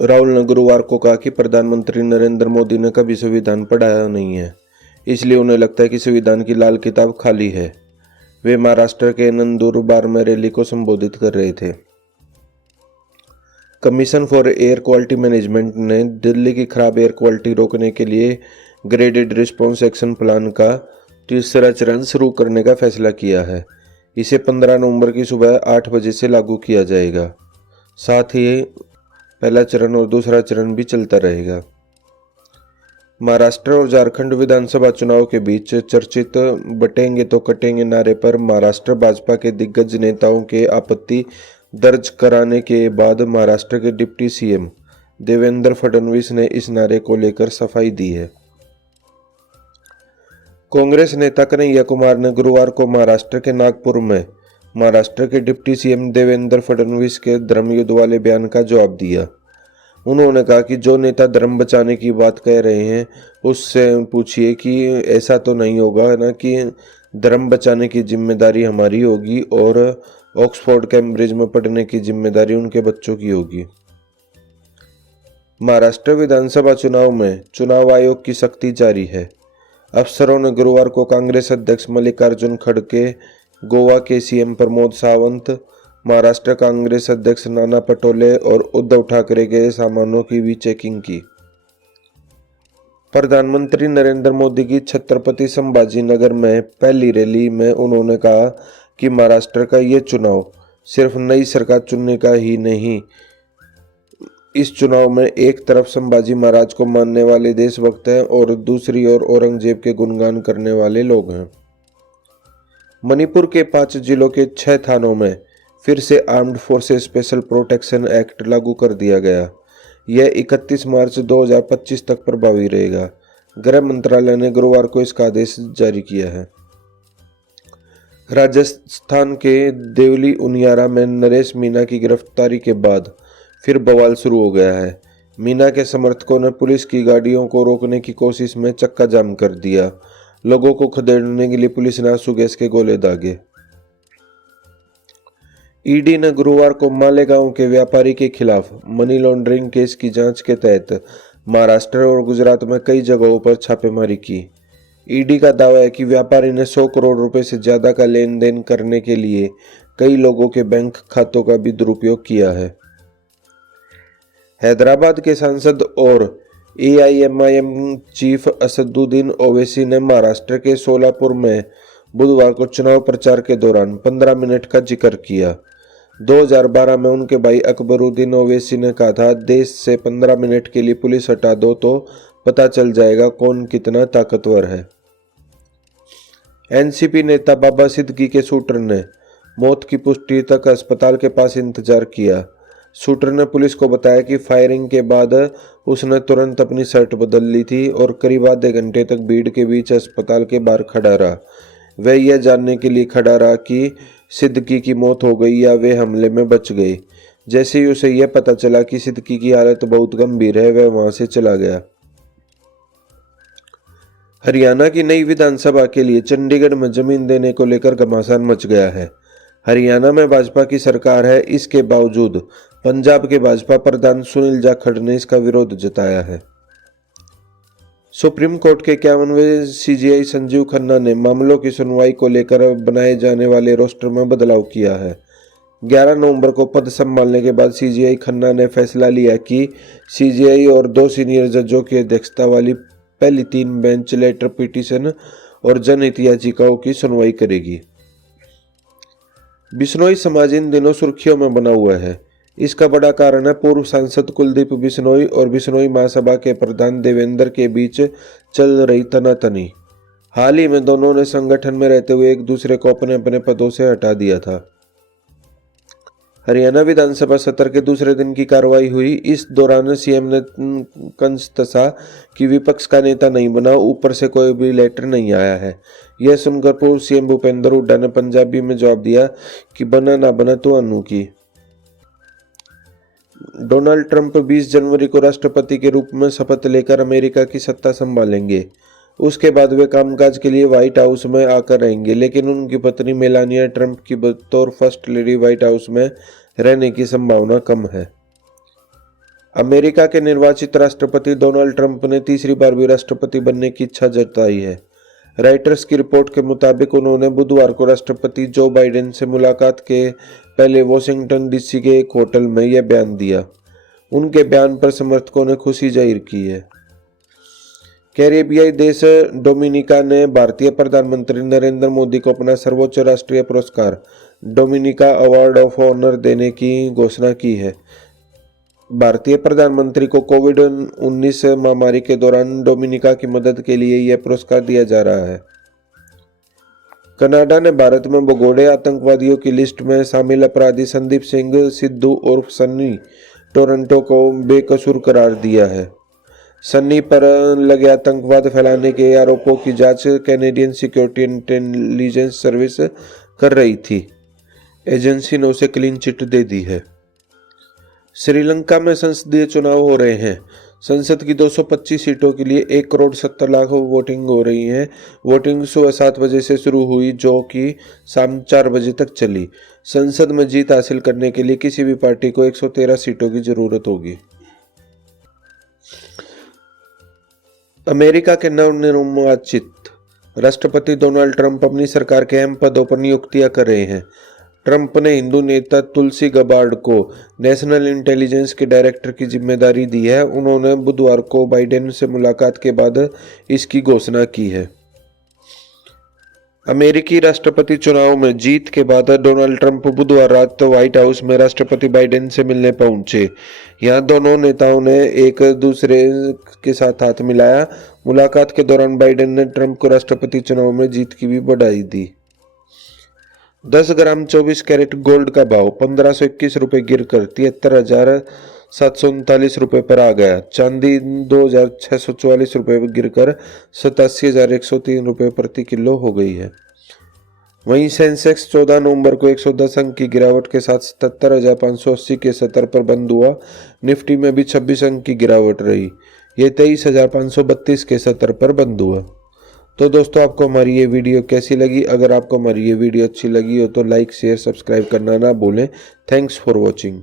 राहुल ने गुरुवार को कहा कि प्रधानमंत्री नरेंद्र मोदी ने कभी संविधान पढ़ाया नहीं है, इसलिए उन्हें लगता है कि संविधान की लाल किताब खाली है। वे महाराष्ट्र के नंदुरबार में रैली को संबोधित कर रहे थे। Commission for air quality management ने दिल्ली की खराब एयर क्वालिटी रोकने के लिए ग्रेडेड रिस्पॉन्स एक्शन प्लान का तीसरा चरण शुरू करने का फैसला किया है। इसे 15 नवंबर की सुबह 8 बजे से लागू किया जाएगा। साथ ही पहला चरण और दूसरा चरण भी चलता रहेगा। महाराष्ट्र और झारखंड विधानसभा चुनाव के बीच चर्चित बटेंगे तो कटेंगे नारे पर महाराष्ट्र भाजपा के दिग्गज नेताओं के आपत्ति दर्ज कराने के बाद महाराष्ट्र के डिप्टी सीएम देवेंद्र फडणवीस ने इस नारे को लेकर सफाई दी है। कांग्रेस नेता कन्हैया कुमार ने गुरुवार को महाराष्ट्र के नागपुर में महाराष्ट्र के डिप्टी सीएम देवेंद्र फडणवीस के धर्मयुद्ध वाले बयान का जवाब दिया। उन्होंने कहा कि जो नेता धर्म बचाने की बात कह रहे हैं उससे पूछिए कि ऐसा तो नहीं होगा ना कि धर्म बचाने की जिम्मेदारी हमारी होगी और ऑक्सफोर्ड कैम्ब्रिज में पढ़ने की जिम्मेदारी उनके बच्चों की होगी। महाराष्ट्र विधानसभा चुनाव में चुनाव आयोग की सख्ती जारी है। अफसरों ने गुरुवार को कांग्रेस अध्यक्ष मल्लिकार्जुन खड़गे, गोवा के सीएम प्रमोद सावंत, महाराष्ट्र कांग्रेस अध्यक्ष नाना पटोले और उद्धव ठाकरे के सामानों की भी चेकिंग की। प्रधानमंत्री नरेंद्र मोदी की छत्रपति संभाजी नगर में पहली रैली में उन्होंने कहा कि महाराष्ट्र का ये चुनाव सिर्फ नई सरकार चुनने का ही नहीं, इस चुनाव में एक तरफ संभाजी महाराज को मानने वाले देशभक्त हैं और दूसरी ओर औरंगजेब के गुणगान करने वाले लोग हैं। मणिपुर के 5 जिलों के 6 थानों में फिर से armed forces special protection act लागू कर दिया गया। यह 31 मार्च 2025 तक प्रभावी रहेगा। गृह मंत्रालय ने गुरुवार को इसका आदेश जारी किया है। राजस्थान के देवली उनियारा में नरेश मीणा की गिरफ्तारी के बाद फिर बवाल शुरू हो गया है। मीणा के समर्थकों ने पुलिस की गाड़ियों को रोकने की कोशिश में चक्का जाम कर दिया। लोगों को खदेड़ने के लिए पुलिस ने आंसू गैस के गोले दागे। ईडी ने गुरुवार को मालेगांव के व्यापारी के खिलाफ मनी लॉन्ड्रिंग केस की जांच के तहत महाराष्ट्र और गुजरात में कई जगहों पर छापेमारी की। ईडी का दावा है कि व्यापारी ने 100 करोड़ रुपए से ज्यादा का लेन देन करने के लिए कई लोगों के बैंक खातों का भी दुरुपयोग किया है। हैदराबाद के सांसद और एआईएमआईएम चीफ असदुद्दीन ओवैसी ने महाराष्ट्र के सोलापुर में बुधवार को चुनाव प्रचार के दौरान 15 मिनट का जिक्र किया। 2012 में उनके भाई अकबरुद्दीन ओवैसी ने कहा था, देश से 15 मिनट के लिए पुलिस हटा दो तो पता चल जाएगा कौन कितना ताकतवर है। एनसीपी नेता बाबा सिद्दीकी के शूटर ने मौत की पुष्टि तक अस्पताल के पास इंतजार किया। शूटर ने पुलिस को बताया कि फायरिंग के बाद उसने तुरंत अपनी शर्ट बदल ली थी और करीब आधे घंटे तक भीड़ के बीच अस्पताल के बाहर खड़ा रहा। वह यह जानने के लिए खड़ा रहा कि सिद्दीकी की मौत हो गई या वे हमले में बच गए। जैसे ही उसे यह पता चला कि सिद्दीकी की हालत बहुत गंभीर है, वह वहां से चला गया। हरियाणा की नई विधानसभा के लिए चंडीगढ़ में जमीन देने को लेकर घमासान मच गया है। हरियाणा में भाजपा की सरकार है, इसके बावजूद पंजाब के भाजपा प्रधान सुनील जाखड़ ने इसका विरोध जताया है। सुप्रीम कोर्ट के 51वें सीजेआई संजीव खन्ना ने मामलों की सुनवाई को लेकर बनाए जाने वाले रोस्टर में बदलाव किया है। 11 नवंबर को पद संभालने के बाद सीजेआई खन्ना ने फैसला लिया कि सीजेआई और 2 सीनियर जजों की अध्यक्षता वाली पहली 3 बेंच लेटर पिटीशन और जनहित याचिकाओं की सुनवाई करेगी। बिश्नोई समाज इन दिनों सुर्खियों में बना हुआ है। इसका बड़ा कारण है पूर्व सांसद कुलदीप बिश्नोई और बिश्नोई महासभा के प्रधान देवेंद्र के बीच चल रही तनातनी। हाल ही में दोनों ने संगठन में रहते हुए एक दूसरे को अपने अपने पदों से हटा दिया था। हरियाणा विधानसभा सत्र के दूसरे दिन की कार्रवाई हुई। इस दौरान सीएम ने कंस कसा कि विपक्ष का नेता नहीं बना, ऊपर से कोई भी लेटर नहीं आया है। यह सुनकर पूर्व सीएम भूपेंद्र हुड्डा ने पंजाबी में जवाब दिया कि बना ना बना तो अनु की। डोनाल्ड ट्रंप 20 जनवरी को राष्ट्रपति के रूप में शपथ लेकर अमेरिका की सत्ता संभालेंगे। उसके बाद वे कामकाज के लिए व्हाइट हाउस में आकर रहेंगे, लेकिन उनकी पत्नी मेलानिया ट्रंप की बतौर फर्स्ट लेडी व्हाइट हाउस में रहने की संभावना कम है। अमेरिका के निर्वाचित राष्ट्रपति डोनाल्ड ट्रंप ने तीसरी बार भी राष्ट्रपति बनने की इच्छा जताई है। राइटर्स की रिपोर्ट के मुताबिक उन्होंने बुधवार को राष्ट्रपति जो बाइडेन से मुलाकात के पहले वॉशिंगटन डीसी के एक होटल में यह बयान दिया। उनके बयान पर समर्थकों ने खुशी जाहिर की है। कैरेबियाई देश डोमिनिका ने भारतीय प्रधानमंत्री नरेंद्र मोदी को अपना सर्वोच्च राष्ट्रीय पुरस्कार डोमिनिका अवार्ड ऑफ ऑनर देने की घोषणा की है। भारतीय प्रधानमंत्री को कोविड-19 महामारी के दौरान डोमिनिका की मदद के लिए यह पुरस्कार दिया जा रहा है। कनाडा ने भारत में भगोड़े आतंकवादियों की लिस्ट में शामिल अपराधी संदीप सिंह सिद्धू उर्फ सन्नी टोरंटो को बेकसूर करार दिया है। सन्नी पर लगे आतंकवाद फैलाने के आरोपों की जांच कैनेडियन सिक्योरिटी इंटेलिजेंस सर्विस कर रही थी। एजेंसी ने उसे क्लीन चिट दे दी है। श्रीलंका में संसदीय चुनाव हो रहे हैं। संसद की 225 सीटों के लिए 1,70,00,000 वोटिंग हो रही है। वोटिंग सुबह 7 बजे से शुरू हुई, जो कि शाम 4 बजे तक चली। संसद में जीत हासिल करने के लिए किसी भी पार्टी को 113 सीटों की जरूरत होगी। अमेरिका के नवनिर्वाचित राष्ट्रपति डोनाल्ड ट्रंप अपनी सरकार के अहम पदों पर नियुक्तियां कर रहे हैं। ट्रंप ने हिंदू नेता तुलसी गबार्ड को नेशनल इंटेलिजेंस के डायरेक्टर की जिम्मेदारी दी है। उन्होंने बुधवार को बाइडेन से मुलाकात के बाद इसकी घोषणा की है। अमेरिकी राष्ट्रपति चुनाव में जीत के बाद डोनाल्ड ट्रंप बुधवार रात व्हाइट हाउस में राष्ट्रपति बाइडेन से मिलने पहुंचे। यहां दोनों नेताओं ने एक दूसरे के साथ हाथ मिलाया। मुलाकात के दौरान बाइडेन ने ट्रंप को राष्ट्रपति चुनाव में जीत की भी बधाई दी। 10 ग्राम 24 कैरेट गोल्ड का भाव 1521 रुपये गिरकर 73,739 रुपये पर आ गया। चांदी 2,644 रुपये गिरकर 87,103 रुपये प्रति किलो हो गई है। वहीं सेंसेक्स 14 नवंबर को 110 अंक की गिरावट के साथ 77,580 के स्तर पर बंद हुआ। निफ्टी में भी 26 अंक की गिरावट रही। ये 23,532 के स्तर पर बंद हुआ। तो दोस्तों, आपको हमारी ये वीडियो कैसी लगी? अगर आपको हमारी ये वीडियो अच्छी लगी हो तो लाइक शेयर सब्सक्राइब करना ना भूलें। Thanks for watching.